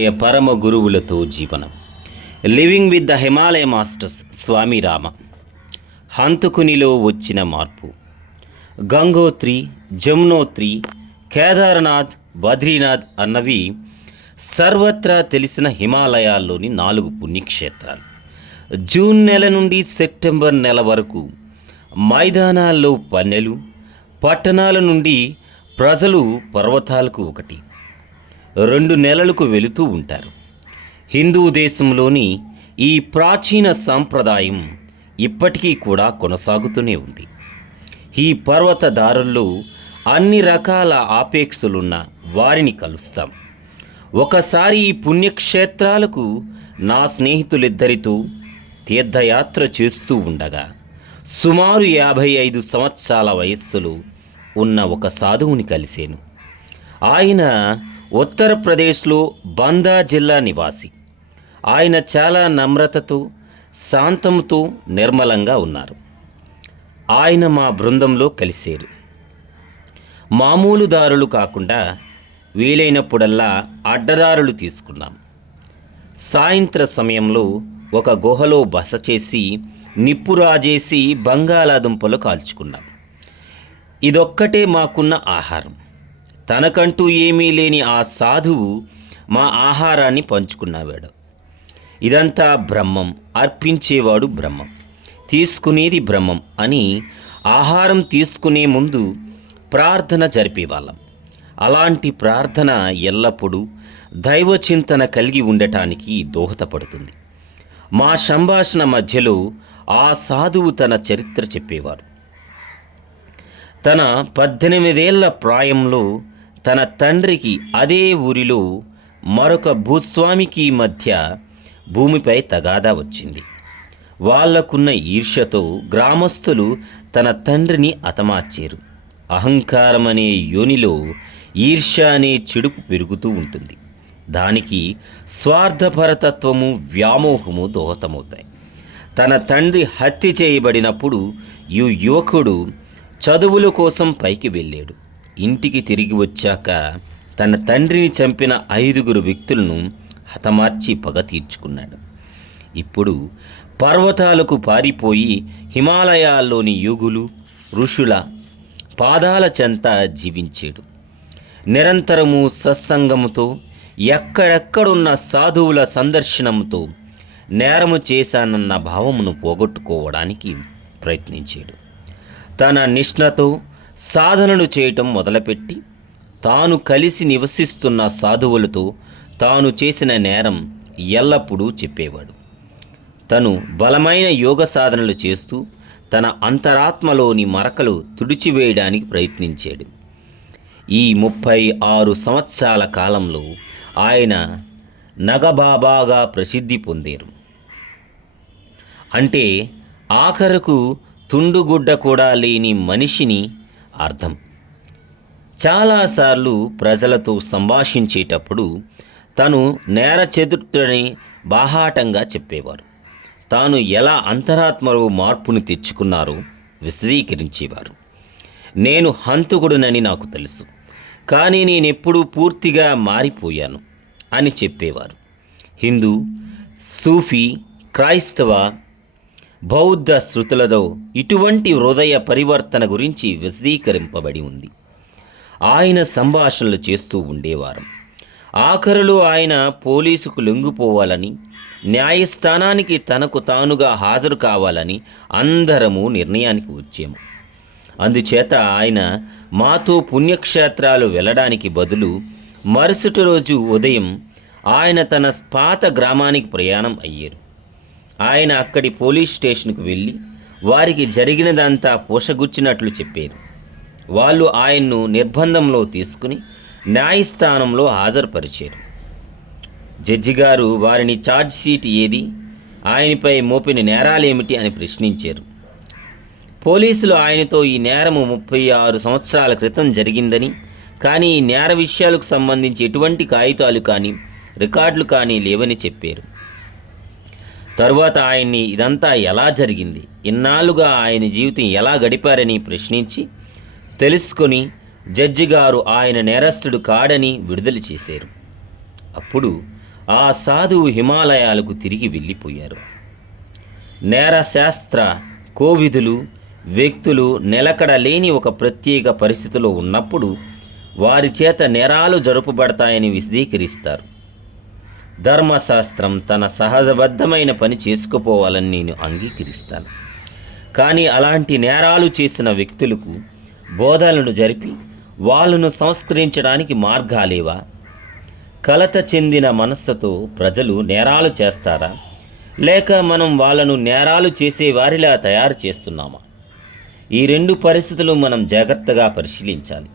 పరమ గురువులతో జీవనం. Living with the Himalaya masters Swami Rama. హంతకునిలో వచ్చిన మార్పు. గంగోత్రి జమునోత్రి కేదార్నాథ్ బద్రీనాథ్ అన్నవి సర్వత్రా తెలిసిన హిమాలయాల్లోని నాలుగు పుణ్యక్షేత్రాలు. జూన్ నెల నుండి సెప్టెంబర్ నెల వరకు మైదానాల్లో పన్నెలు పట్టణాల నుండి ప్రజలు పర్వతాలకు ఒకటి. రెండు నెలలకు వెళుతూ ఉంటారు. హిందూ దేశంలోని ఈ ప్రాచీన సాంప్రదాయం ఇప్పటికీ కూడా కొనసాగుతూనే ఉంది. ఈ పర్వతదారుల్లో అన్ని రకాల ఆపేక్షలున్న వారిని కలుస్తాం. ఒకసారి ఈ పుణ్యక్షేత్రాలకు నా స్నేహితులిద్దరితో తీర్థయాత్ర చేస్తూ ఉండగా సుమారు యాభై ఐదు సంవత్సరాల వయస్సులో ఉన్న ఒక సాధువుని కలిశాను. ఆయన ఉత్తరప్రదేశ్లో బందా జిల్లా నివాసి. ఆయన చాలా నమ్రతతో శాంతంతో నిర్మలంగా ఉన్నారు. ఆయన మా బృందంలో కలిసేరు. మామూలు దారులు కాకుండా వీలైనప్పుడల్లా అడ్డదారులు తీసుకున్నాం. సాయంత్ర సమయంలో ఒక గుహలో బస చేసి నిప్పు రాజేసి బంగాళాదుంపలు కాల్చుకున్నాం. ఇదొక్కటే మాకున్న ఆహారం. తనకంటూ ఏమీ లేని ఆ సాధువు మా ఆహారాన్ని పంచుకున్నవాడు. ఇదంతా బ్రహ్మం అర్పించేవాడు బ్రహ్మం తీసుకునేది బ్రహ్మం అని ఆహారం తీసుకునే ముందు ప్రార్థన జరిపేవాళ్ళం. అలాంటి ప్రార్థన ఎల్లప్పుడూ దైవ చింతన కలిగి ఉండటానికి దోహదపడుతుంది. మా సంభాషణ మధ్యలో ఆ సాధువు తన చరిత్ర చెప్పేవారు. తన పద్దెనిమిదేళ్ళ ప్రాయంలో తన తండ్రికి అదే ఊరిలో మరొక భూస్వామికి మధ్య భూమిపై తగాదా వచ్చింది. వాళ్ళకున్న ఈర్ష్యతో గ్రామస్తులు తన తండ్రిని అతమార్చారు అహంకారం అనే యోనిలో ఈర్ష్య అనే చెడుపు పెరుగుతూ ఉంటుంది. దానికి స్వార్థపరతత్వము వ్యామోహము దోహదమవుతాయి. తన తండ్రి హత్య చేయబడినప్పుడు ఈ యువకుడు చదువుల కోసం పైకి వెళ్ళాడు. ఇంటికి తిరిగి వచ్చాక తన తండ్రిని చంపిన ఐదుగురు వ్యక్తులను హతమార్చి పగ తీర్చుకున్నాడు. ఇప్పుడు పర్వతాలకు పారిపోయి హిమాలయాల్లోని యోగులు ఋషుల పాదాల చెంత జీవించాడు. నిరంతరము సత్సంగముతో ఎక్కడెక్కడున్న సాధువుల సందర్శనంతో నేరము చేశానన్న భావమును పోగొట్టుకోవడానికి ప్రయత్నించాడు. తన నిష్ణతో సాధనను చేయటం మొదలుపెట్టి తాను కలిసి నివసిస్తున్న సాధువులతో తాను చేసిన నేరం ఎల్లప్పుడూ చెప్పేవాడు. తను బలమైన యోగ సాధనలు చేస్తూ తన అంతరాత్మలోని మరకలు తుడిచివేయడానికి ప్రయత్నించాడు. ఈ ముప్పై ఆరు సంవత్సరాల కాలంలో ఆయన నగబాబాగా ప్రసిద్ధి పొందారు. అంటే ఆఖరకు తుండుగుడ్డ కూడా లేని మనిషిని అర్థం. చాలాసార్లు ప్రజలతో సంభాషించేటప్పుడు తను నేర చెదుటని బాహాటంగా చెప్పేవారు. తాను ఎలా అంతరాత్మలో మార్పును తెచ్చుకున్నారో విశదీకరించేవారు. నేను హంతకుడునని నాకు తెలుసు కానీ నేనెప్పుడూ పూర్తిగా మారిపోయాను అని చెప్పేవారు. హిందూ సూఫీ క్రైస్తవ బౌద్ధ శృతులతో ఇటువంటి హృదయ పరివర్తన గురించి విశదీకరింపబడి ఉంది. ఆయన సంభాషణలు చేస్తూ ఉండేవారు. ఆఖరులో ఆయన పోలీసుకు లొంగిపోవాలని న్యాయస్థానానికి తనకు తానుగా హాజరు కావాలని అందరము నిర్ణయానికి వచ్చాము. అందుచేత ఆయన మాతో పుణ్యక్షేత్రాలు వెళ్ళడానికి బదులు మరుసటి రోజు ఉదయం ఆయన తన పాత గ్రామానికి ప్రయాణం అయ్యారు. ఆయన అక్కడి పోలీస్ స్టేషన్కు వెళ్ళి వారికి జరిగినదంతా పోషగుచ్చినట్లు చెప్పారు. వాళ్ళు ఆయన్ను నిర్బంధంలో తీసుకుని న్యాయస్థానంలో హాజరుపరిచారు. జడ్జి గారు వారిని ఛార్జ్ షీట్ ఏది ఆయనపై మోపిన నేరాలేమిటి అని ప్రశ్నించారు. పోలీసులు ఆయనతో ఈ నేరము ముప్పై ఆరు సంవత్సరాల క్రితం జరిగిందని కానీ ఈ నేర విషయాలకు సంబంధించి ఎటువంటి కాగితాలు కానీ రికార్డులు కానీ లేవని చెప్పారు. తరువాత ఆయన్ని ఇదంతా ఎలా జరిగింది? ఇన్నాళ్ళుగా ఆయన జీవితం ఎలా గడిపారని ప్రశ్నించి తెలుసుకొని జడ్జి గారు ఆయన నేరస్తుడు కాడని విడుదల చేశారు. అప్పుడు ఆ సాధువు హిమాలయాలకు తిరిగి వెళ్ళిపోయారు. నేరశాస్త్ర కోవిధులు వ్యక్తులు నిలకడ లేని ఒక ప్రత్యేక పరిస్థితిలో ఉన్నప్పుడు వారి చేత నేరాలు జరుపబడతాయని విశదీకరిస్తారు. ధర్మశాస్త్రం తన సహజబద్ధమైన పని చేసుకుపోవాలని నేను అంగీకరిస్తాను. కానీ అలాంటి నేరాలు చేసిన వ్యక్తులకు బోధనలు జరిపి వాళ్ళను సంస్కరించడానికి మార్గాలేవా? కలత చెందిన మనస్సుతో ప్రజలు నేరాలు చేస్తారా? లేక మనం వాళ్ళను నేరాలు చేసే వారిలా తయారు చేస్తున్నామా? ఈ రెండు పరిస్థితులు మనం జాగ్రత్తగా పరిశీలించాలి.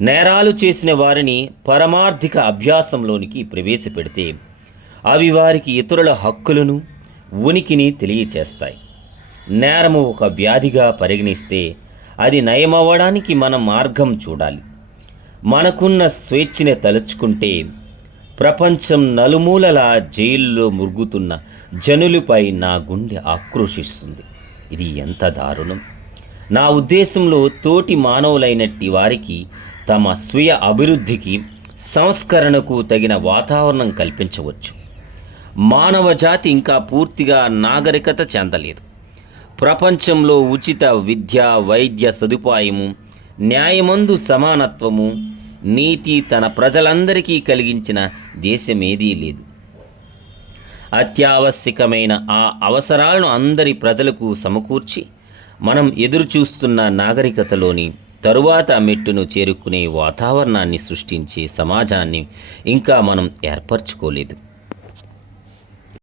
నేరాలు చేసిన వారిని పరమార్థిక అభ్యాసంలోనికి ప్రవేశపెడితే అవి వారికి ఇతరుల హక్కులను ఉనికిని తెలియచేస్తాయి. నేరము ఒక వ్యాధిగా పరిగణిస్తే అది నయమవ్వడానికి మనం మార్గం చూడాలి. మనకున్న స్వేచ్ఛని తలుచుకుంటే ప్రపంచం నలుమూలలా జైల్లో మురుగుతున్న జనులపై నా గుండె ఆక్రోషిస్తుంది ఇది ఎంత దారుణం! నా ఉద్దేశంలో తోటి మానవులైనట్టి వారికి తమ స్వీయ అభివృద్ధికి సంస్కరణకు తగిన వాతావరణం కల్పించవచ్చు. మానవ జాతి ఇంకా పూర్తిగా నాగరికత చెందలేదు. ప్రపంచంలో ఉచిత విద్య వైద్య సదుపాయము న్యాయమందు సమానత్వము నీతి తన ప్రజలందరికీ కలిగించిన దేశమేదీ లేదు. అత్యావశ్యకమైన ఆ అవసరాలను అందరి ప్రజలకు సమకూర్చి మనం ఎదురుచూస్తున్న నాగరికతలోని తరువాత మెట్టును చేరుకునే వాతావరణాన్ని సృష్టించే సమాజాన్ని ఇంకా మనం ఏర్పరచుకోలేదు.